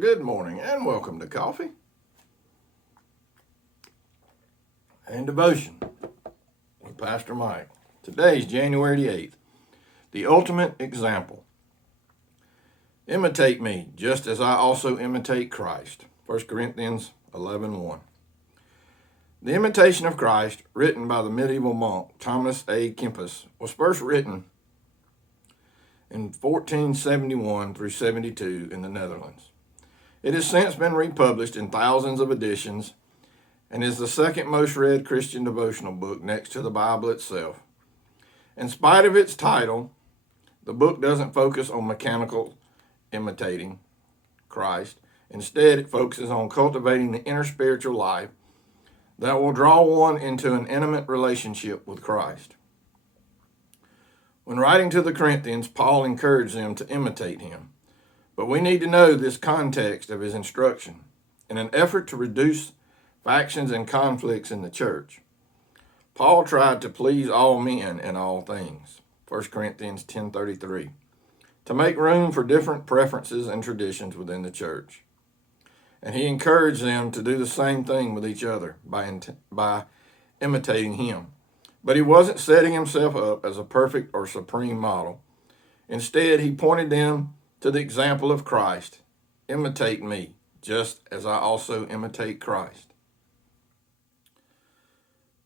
Good morning and welcome to Coffee and Devotion with Pastor Mike. Today is January the 8th. The ultimate example. Imitate me, just as I also imitate Christ. 1 Corinthians 11:1. The Imitation of Christ, written by the medieval monk Thomas A. Kempis, was first written in 1471 through 72 in the Netherlands. It has since been republished in thousands of editions and is the second most read Christian devotional book next to the Bible itself. In spite of its title, the book doesn't focus on mechanical imitating Christ. Instead, it focuses on cultivating the inner spiritual life that will draw one into an intimate relationship with Christ. When writing to the Corinthians, Paul encouraged them to imitate him. But we need to know this context of his instruction. In an effort to reduce factions and conflicts in the church, Paul tried to please all men in all things, 1 Corinthians 10:33, to make room for different preferences and traditions within the church. And he encouraged them to do the same thing with each other by imitating him. But he wasn't setting himself up as a perfect or supreme model. Instead, he pointed them to the example of Christ. Imitate me, just as I also imitate Christ.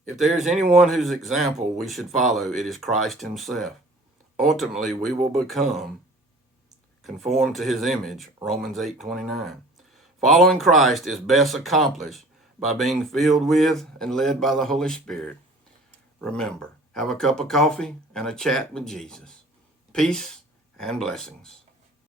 If there is anyone whose example we should follow, it is Christ himself. Ultimately, we will become conformed to his image, Romans 8:29. Following Christ is best accomplished by being filled with and led by the Holy Spirit. Remember, have a cup of coffee and a chat with Jesus. Peace and blessings.